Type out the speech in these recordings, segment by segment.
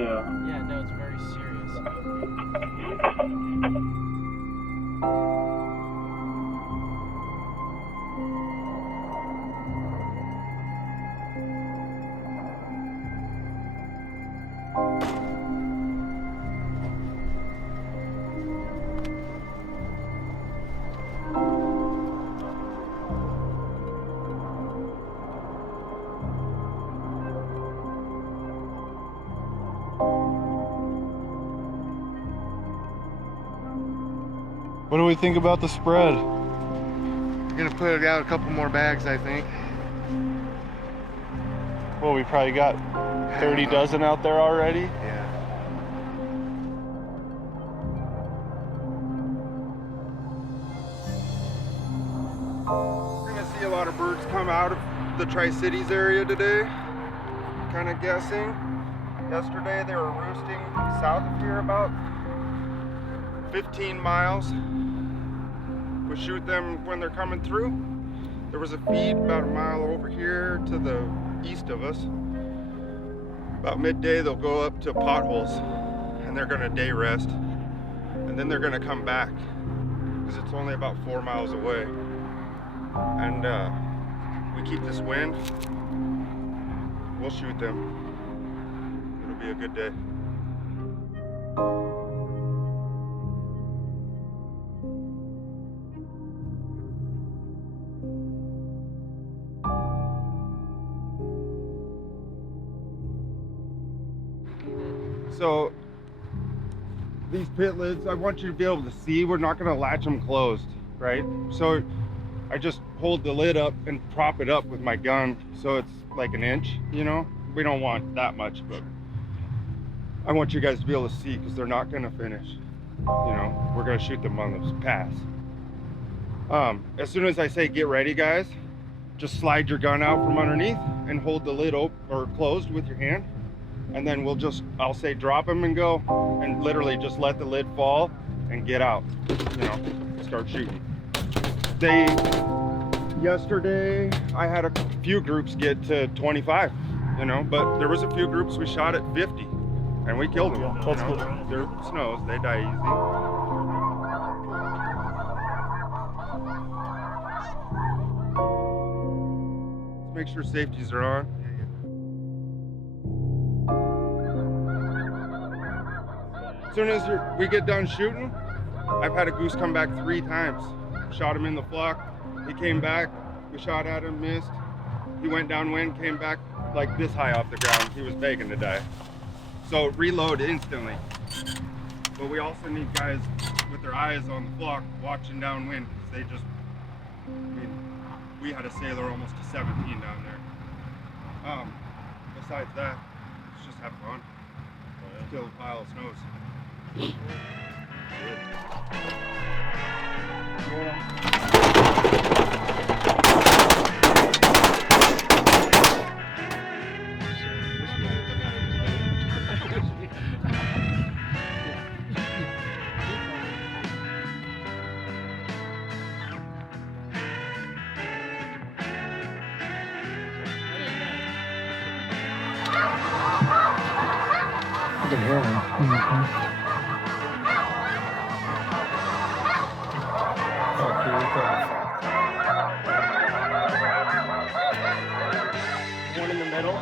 Yeah, no, it's very serious. What do we think about the spread? We're gonna put out a couple more bags, I think. Well, we probably got 30 dozen out there already. Yeah. We're gonna see a lot of birds come out of the Tri-Cities area today. Kind of guessing. Yesterday they were roosting south of here about 15 miles. We shoot them when they're coming through. There was a feed about a mile over here to the east of us. About midday they'll go up to potholes and they're gonna day rest. And then they're gonna come back because it's only about 4 miles away. And we keep this wind, we'll shoot them. It'll be a good day. So these pit lids, I want you to be able to see, we're not gonna latch them closed, right? So I just hold the lid up and prop it up with my gun so it's like an inch, you know? We don't want that much, but I want you guys to be able to see because they're not gonna finish. You know, we're gonna shoot them on this pass. As soon as I say get ready, guys, just slide your gun out from underneath and hold the lid open or closed with your hand. And then we'll just, I'll say drop them and go, and literally just let the lid fall and get out, you know, start shooting. Yesterday I had a few groups get to 25, you know, but there was a few groups we shot at 50 and we killed them. Yeah, that's you know? cool. They're snows, they die easy. Let's make sure safeties are on. As soon as we get done shooting, I've had a goose come back 3 times. Shot him in the flock, he came back, we shot at him, missed. He went downwind, came back like this high off the ground. He was begging to die. So reload instantly. But we also need guys with their eyes on the flock watching downwind because they just, I mean, we had a sailor almost to 17 down there. Besides that, let's just have fun. Kill a pile of snows. I can hear them. One in the middle.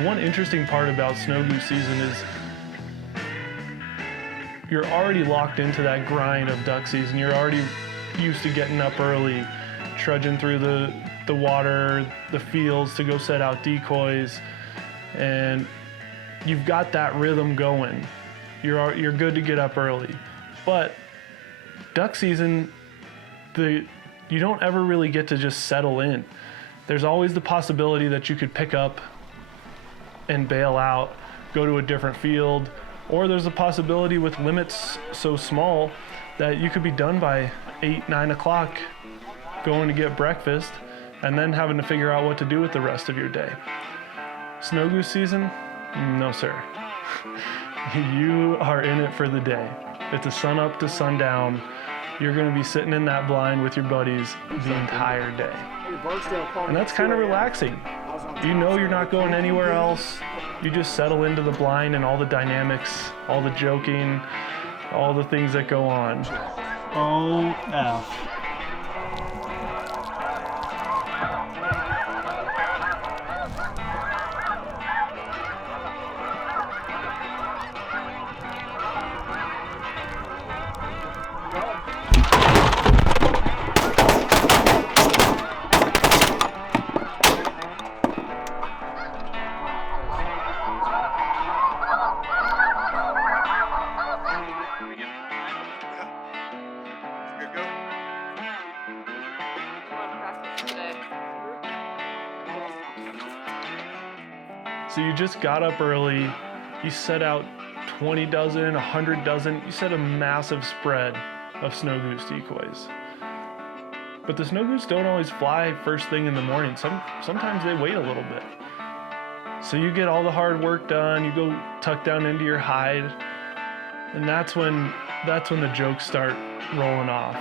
The one interesting part about Snow Goose season is you're already locked into that grind of duck season. You're already used to getting up early, trudging through the water, the fields to go set out decoys, and you've got that rhythm going. You're good to get up early. But duck season, you don't ever really get to just settle in. There's always the possibility that you could pick up and bail out, go to a different field, or there's a possibility with limits so small that you could be done by 8, 9 o'clock, going to get breakfast, and then having to figure out what to do with the rest of your day. Snow Goose season? No, sir. You are in it for the day. It's a sun up to sundown. You're gonna be sitting in that blind with your buddies the entire day. And that's kind of relaxing. You know you're not going anywhere else. You just settle into the blind and all the dynamics, all the joking, all the things that go on. Oh, F. So you just got up early, you set out 20 dozen, 100 dozen, you set a massive spread of Snow Goose decoys. But the Snow Goose don't always fly first thing in the morning. Sometimes they wait a little bit. So you get all the hard work done, you go tuck down into your hide, and that's when the jokes start rolling off.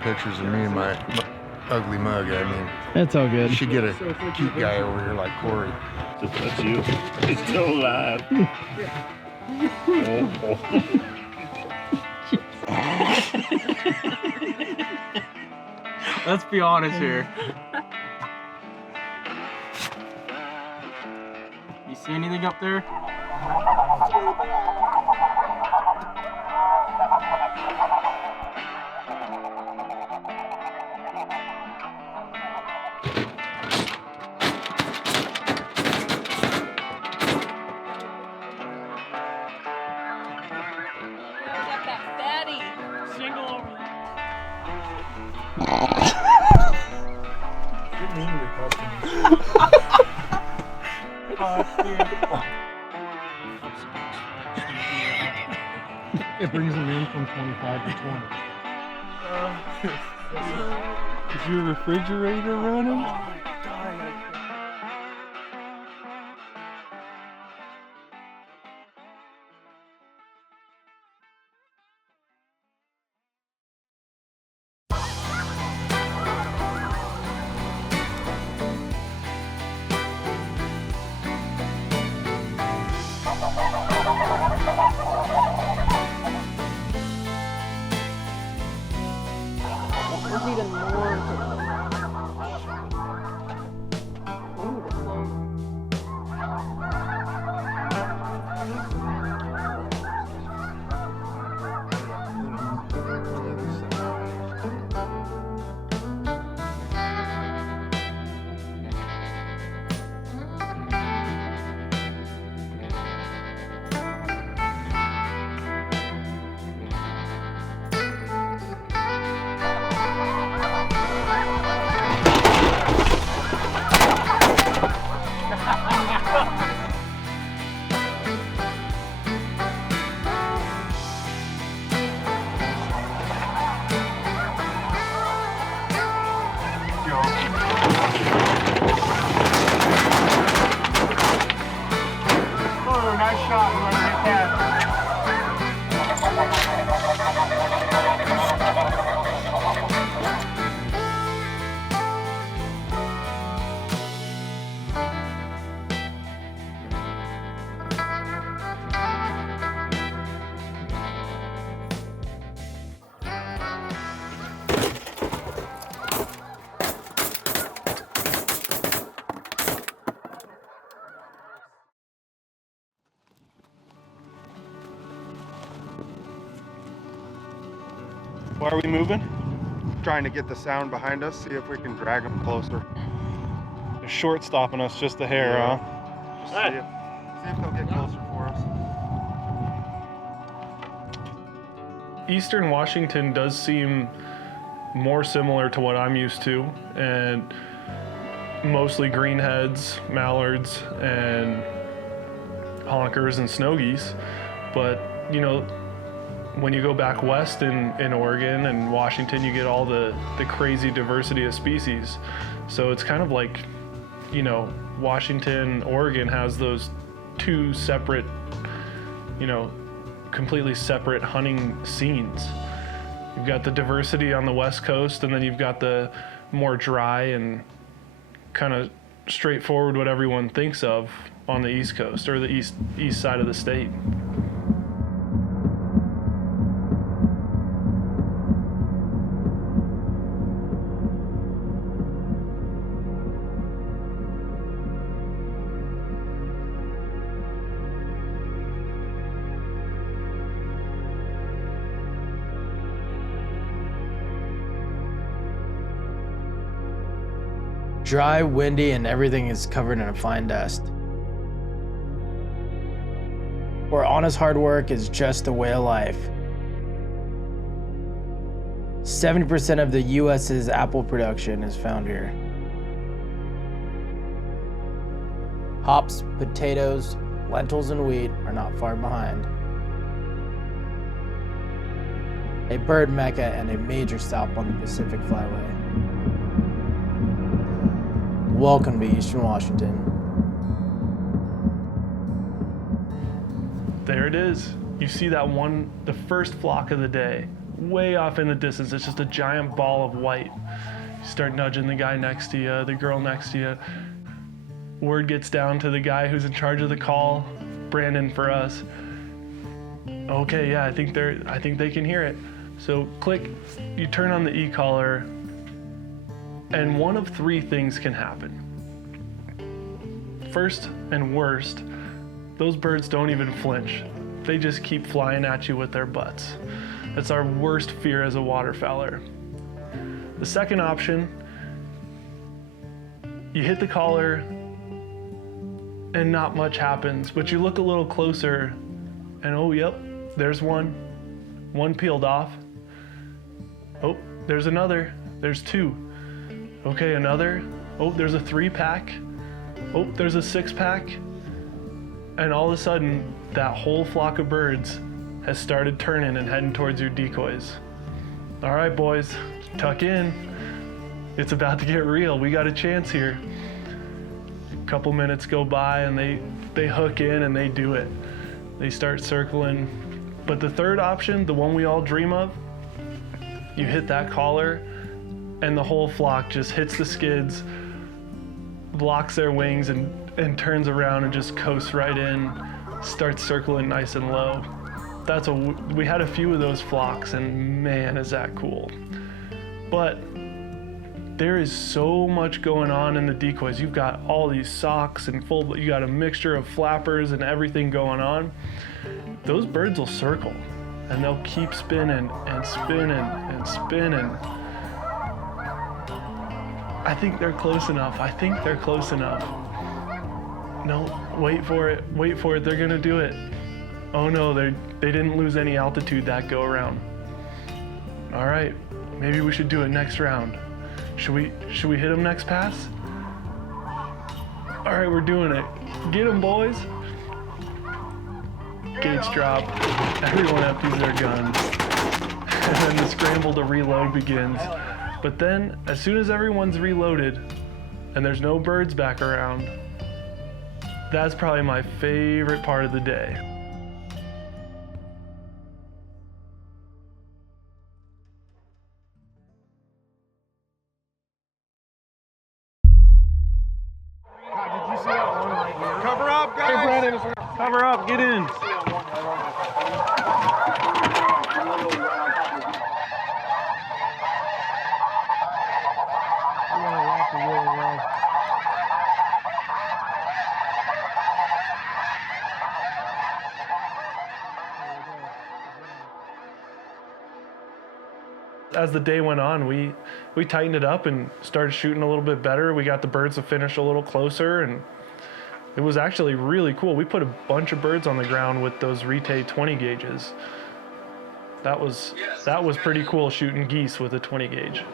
Pictures of me and my ugly mug. I mean, It's all good. you should get a cute guy over here like Corey. That's you. He's still alive. Let's be honest here. You see anything up there? It brings them in from 25 to 20. Is your refrigerator running? Even more. Why are we moving? Trying to get the sound behind us, see if we can drag them closer. They're short stopping us just a hair, Yeah. huh? Just see if they'll get closer for us. Eastern Washington does seem more similar to what I'm used to, and mostly greenheads, mallards, and honkers and snow geese. But, you know, when you go back west in Oregon and Washington, you get all the crazy diversity of species. So it's kind of like, you know, Washington, Oregon has those two separate, you know, completely separate hunting scenes. You've got the diversity on the West Coast, and then you've got the more dry and kind of straightforward what everyone thinks of on the East Coast or the east side of the state. Dry, windy, and everything is covered in a fine dust. Where honest hard work is just the way of life. 70% of the US's apple production is found here. Hops, potatoes, lentils, and wheat are not far behind. A bird mecca and a major stop on the Pacific Flyway. Welcome to Eastern Washington. There it is. You see that one, the first flock of the day, way off in the distance. It's just a giant ball of white. You start nudging the guy next to you, the girl next to you. Word gets down to the guy who's in charge of the call, Brandon for us. Okay, yeah, I think they can hear it. So click, you turn on the e-collar, and one of three things can happen. First and worst, those birds don't even flinch. They just keep flying at you with their butts. That's our worst fear as a waterfowler. The second option, you hit the collar and not much happens, but you look a little closer and oh, yep, there's one. One peeled off. Oh, there's another. There's two. Okay, another. Oh, there's a 3-pack. Oh, there's a 6-pack. And all of a sudden, that whole flock of birds has started turning and heading towards your decoys. All right, boys, tuck in. It's about to get real. We got a chance here. A couple minutes go by and they hook in and they do it. They start circling. But the third option, the one we all dream of, you hit that collar and the whole flock just hits the skids, blocks their wings and turns around and just coasts right in, starts circling nice and low. We had a few of those flocks and man, is that cool. But there is so much going on in the decoys. You've got all these socks and you got a mixture of flappers and everything going on. Those birds will circle and they'll keep spinning and spinning and spinning. I think they're close enough. No, wait for it, they're gonna do it. Oh no, they didn't lose any altitude that go around. All right, maybe we should do it next round. Should we hit them next pass? All right, we're doing it. Get them, boys. Gates drop, everyone empties their guns, and then the scramble to reload begins. But then, as soon as everyone's reloaded, and there's no birds back around, that's probably my favorite part of the day. Cover up, guys! Cover up, get in. as the day went on, we tightened it up and started shooting a little bit better. We got the birds to finish a little closer, and it was actually really cool. We put a bunch of birds on the ground with those Retay 20 gauges. That was pretty cool, shooting geese with a 20 gauge.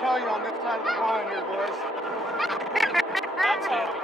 Tell you on this side of the line here, boys. That's heavy.